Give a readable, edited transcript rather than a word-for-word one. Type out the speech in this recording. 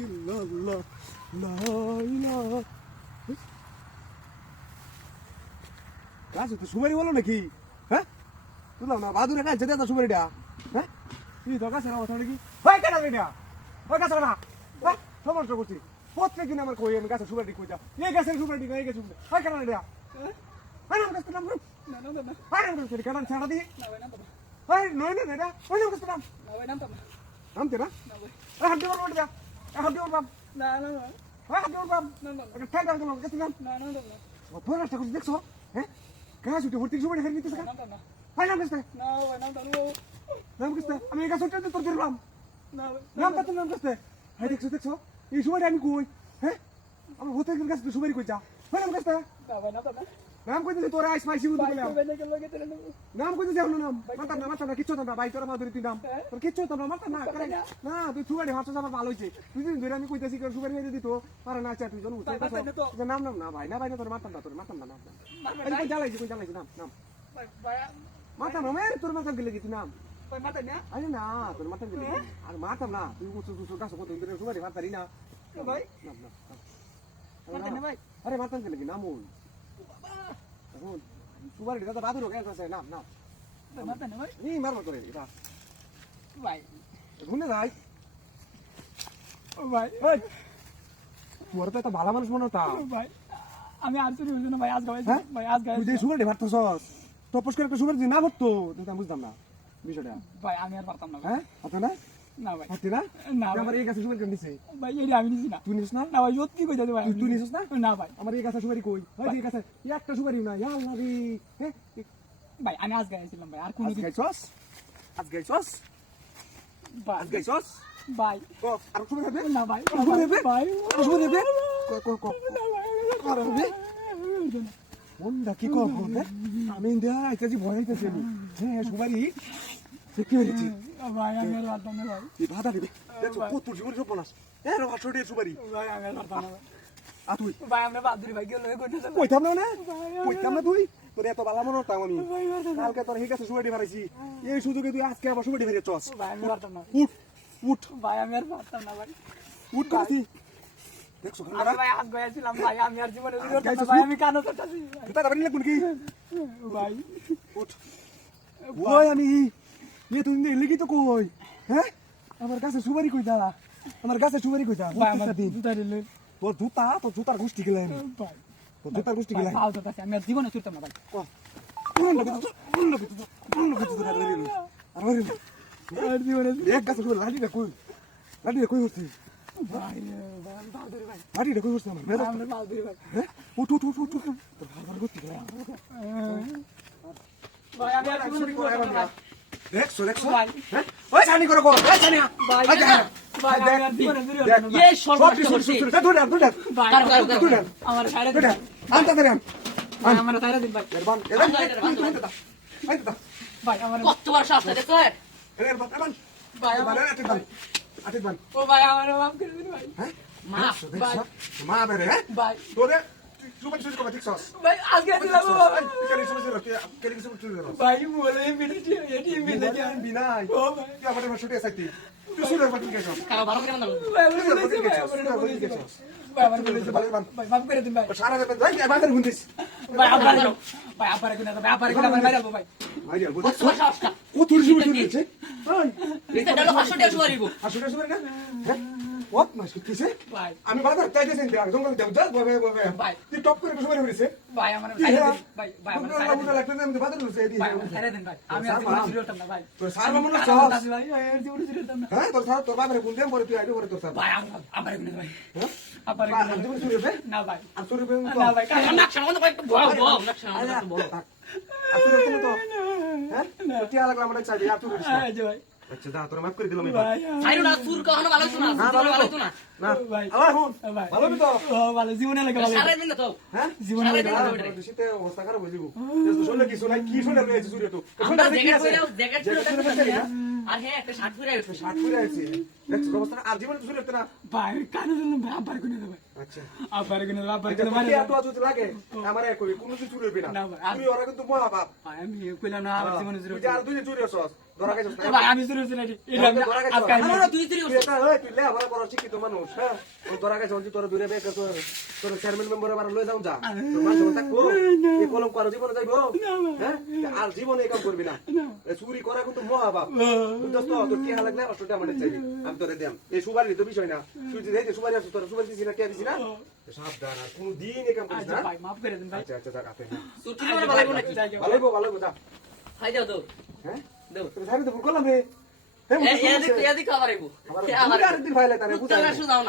ইল্লাল্লাহ লা ইলাহা কাজ তো সুপারি বলো নাকি হ্যাঁ বুঝলাম না বাদুরে কাজ যেতে সুপারিটা হ্যাঁ কি তো কাছে না কথা নাকি হয় কেন রে না হয় কাছে না হ্যাঁ সমস্যা করছি প্রত্যেকদিন আমার কই আমি গাছে সুপারি কই যা এই গাছের সুপারি এই গাছে হয় কেন রে হয় নাম কাছে নাম না না না হয় নাম কাছে কেন ছাড়া দি না ভাই নাম তো হয় নয় না রে হয় নাম কাছে নাম না ভাই নাম তো নাম তেরা না ভাই হাত দিয়ে বল যা হাত দিয়ে বল না না হাত দিয়ে বল না না একটা ঠ্যাং দাও কাছে নাম না না না পড়াটা করছিস দেখছো হ্যাঁ গাছ উঠে ভর্তি সুপারি খেয়ে নিতেছ নাম তো না হয় নাম কাছে না ভাই নাম তো নাম কাছে আমি এই গাছ উঠে তোর দিলাম না ভাই নাম কত নাম কাছে হ্যাঁ দেখছো এই সুপারি আমি কই হ্যাঁ আমার হতে গাছ তো সুপারি কই যা হয় নাম কাছে না ভাই নাম তো না নাম কই দিছিস তোরা স্পাইসি বুঝতে ভাই বললাম ভাই নাকি লগে তেরে নাম কই দিছিস নাম মাথা না কিচ্ছু না ভাই তোরা মাধুরী তুই নাম তোর কিচ্ছু না মাথা না করে না তুই সুপারি হাতে যাবা ভালো হইছে তুই দিন ধরে আমি কইতাছি কারণ সুপারি মেরে দিত পারে না চা তুই জন নাম নাম না ভাই না তোর মাথা না নাম এই কই জ্বালাইছি নাম ভাই ভাই মাথা না মেরে তোর মাথা গেলে কি নাম ভাই মাথা না আরে না তোর মাথা গেলে আর মাথা না তুই কুচু গাছ কত ধরে সুপারি মাথারি না ভাই নাম মাথা না ভাই আরে মাথা গেলে কি নাম ওই এখন সুপারি দাদা বাদুর গেছে নাম মাথা না ভাই এই মারমা করে এটা ভাই শুনে ভাই ভাই তোর তো একটা ভালো মানুষ মনে হতা ভাই আমি আর চুরি হইল না ভাই আজ গাইছি হ্যাঁ? ভাই আজ তুই গাইছি যে সুপারি ভাবতেছস তপস করে একটা সুপারি যদি না ভরতো তাহলে আমি বুঝতাম না বিষয়টা ভাই আমি আর পারতাম না ভাই হ্যাঁ হাতে না না ভাই হাতে না না আমার এই গাছে সুপারি কেন দিছে ভাই এই আমি নিছি না তুই নিস না না ভাই সত্যি কই যাবে ভাই তুই নিছিস না না ভাই আমার এই গাছে সুপারি কই ওই এই গাছে একটা সুপারি না ইয়া আল্লাহ রে হ্যাঁ ভাই আমি আজ গাইছিলাম ভাই আর কোন আজ গাইছস ভাই আজ গাইছস ভাই ও আর সুপারি হবে না ভাই সুপারি হবে ভাই আর সুপারি হবে ক না ভাই আর হবে কোনটা কি কর আমি ইন্ডিয়া আইতাছি ভয় হইতাছি আমি হ্যাঁ সুপারি কি হয়েছে ভাই আমি আর পারতাম না ভাই এই বাধা দিবে দেখছো কত সুপারি সব বনাস এর 500 সুপারি ভাই আমি আর পারতাম না আ তুই ভাই আমরা বাদুরি ভাই গেল কই না কইতাম না কইতাম না তুই তোর এত বালা মনে হতাম আমি কালকে তোর হিগাছে সুপারি মারাইছি এই সুযোগে তুই আজকে আবার সুপারি মেরে চস ভাই আমি পারতাম না উঠ ভাই আমি আর পারতাম না ভাই উঠ কাছি দেখছো আমি ভাই আজ গাইছিলাম ভাই আমি আর জীবনে চুরি করতাম না ভাই আমি কানো করতেছি তুই তাড়াতাড়ি লাগুন কি ভাই উঠ ওই আমি তুই লিখি তো কই হ্যাঁ আমার কাছে সুপারি কইতা আমার কাছে সুপারি কইতা ভাই আমার জুতা দিলে তোর জুতার গোষ্ঠী গেলেন ভাই তোর জুতার গোষ্ঠী গেলেন ফাও তো আমি আর জীবনে চুরতাম না ভাই আর জীবনে এক গাছ লাঠিটা কই হচ্ছে ভাই ভাই বাদুরি ভাই লাঠিটা কই হচ্ছে আমার আমরা বাদুরি ভাই হ্যাঁ উঠ তোর ভালো গোষ্ঠী গেলেন ভাই আমি আর জীবনে চুরতাম না দেখছো ভাই হ্যাঁ ওই সানি করে কো ওই সানি ভাই ভাই ভাই আমি আর জীবনে চুরতাম না এই সর্বনাশ করছি দুই ভাই আমার সাইডে দিন আনতে দেন ভাই আমার সাইডে দিন ভাই এরবান ভাই আমার কতবার শাস্তি দেখো এরবান ভাই আমার আতিবান ও ভাই আমার মাফ করে দিন ভাই হ্যাঁ মা দেখছো মা বেরে হ্যাঁ ভাই তোরে সুপারি সুপারি কবে দেখছস ভাই আজকে দিলাম ভাই কেন সুপারি করো ভাই বলে মিনিটি এটি মিনিটি বিনাই ও ভাই তুই আমাদের ছুটি আইতি তুই সুপারি পাটি গেছস কারো ভালো করে মানলো ভাই আমার বলেছে ভাই ভাই মাফ করে দিন ভাই সারা দেবে যাই আমাদের হুন্দিস ভাই আপারে কোনা মারা ভাই ভাই আর কতবার শাস্তি ও তুই সুপারি দিয়েছে ওই এটা ডালো 500 টাকা সুপারিব আসলে সুপারি না হ্যাঁ what মাস কিছে ভাই আমি বাজার চাইতেছি দেখ জঙ্গল দেখ যা ববে ভাই তুই টপ করে সুপারি হইছে ভাই আমার সাইডে দিন ভাই ভাই আমার বুঝলা সাইডে বুঝলা লাগতে আমি বাজার হইছে এই ভাই আমার সাইডে দিন ভাই আমি আর জীবনে চুরি করতাম না ভাই তো সার মামুন না ভাই আর জীবনে চুরি করতাম না হ্যাঁ তোর বাবারে কোন দেম পরে তুই আইডো করে তোর স্যার ভাই আপারে কোনা ভাই হ্যাঁ আপারে আর তুমি চুরি হবে না ভাই আর চুরি হবে না ভাই নাকশা মতো কয়েকটা বড় বড় নাকশা মতো বড় আর চুরি হবে তো হ্যাঁ টিয়া লাগলা আমরা চাই আর চুরি এই যে ভাই আচ্ছা দা তোর মাফ করে দিলাম ভাই সাইরো না সুর কখনো ভালো হতো না না সুর ভালো হতো না না ভাই আবার হুন ভাই ভালো তো ও ভালো জীবনে লাগে ভালো সারা দিন তো হ্যাঁ জীবনে লাগে ভালো শীতে অবস্থা খারাপ হয়ে যাবো শুনলে কিছু নাই কি শুনে রয়েছে চুরি তো আমরা জ্যাকেট পরে জ্যাকেট আর হ্যাঁ একটা শার্ট পরে আইছো ষাট করে আছে দেখছো অবস্থা আর জীবনে চুরি হতে না ভাই কানে দিলাম ভাই আপারে কোনা ভাই আচ্ছা আপারে কোনা আপারে এটা কোনা মানে মানে এত আজু লাগে আমারে কই কোনো কিছু চুরি হবে না না ভাই, তুই ওরা কিন্তু মহা বাপ আমি কইলাম না আর জীবনে চুরি তুই আর দুই চুরি হছস ধরা গেছিস না? ভাই আমি চুরি হচ্ছে না এটা আমি ধরা গেছিস আজকে না? তুই তুই তুই এটা, এই, তুই লেখাপড়া করার শিক্ষিত মানুষ, হ্যাঁ? ও ধরা গেছে, বলছি তোর দূরে বের কর, তোর চেয়ারম্যান মেম্বারে আবার লয়ে যাও যা। তোর মান সম্মান থাকবো? এই কলঙ্ক আর জীবনে যাইবো? হ্যাঁ? আর জীবনে এই কাম করবি না। এই চুরি করা কিন্তু মহাপাপ। বুঝছস তো? তোর টিহা লাগলে 800 টাকা আমাদের চাইবি। আমি তোরে দেম। এই সুপারির তো বিষয় না। তুই যে এই যে সুপারি আছে, তোর সুপারি দিছি না, টিয়া দিছি না? সাবধান, আর কোনোদিন এই কাম করিস আচ্ছা না। ভাই মাফ করে দেন ভাই আচ্ছা, আচ্ছা, যাক, আপনি, হ্যাঁ। ছুটি করে ভালো লাগবে নাকি ভালো হইবো, ভালো হইবো, যা। হাই দাও দাও হ্যাঁ? দাও তুমি সাহেব তো ভুল করলাম রে। হ্যাঁ, ভুল করলাম। এদিক খাবার আইবো আবার আরেকদিন ফাইলে তারে বুঝাই বুঝতে না। না শুধাও না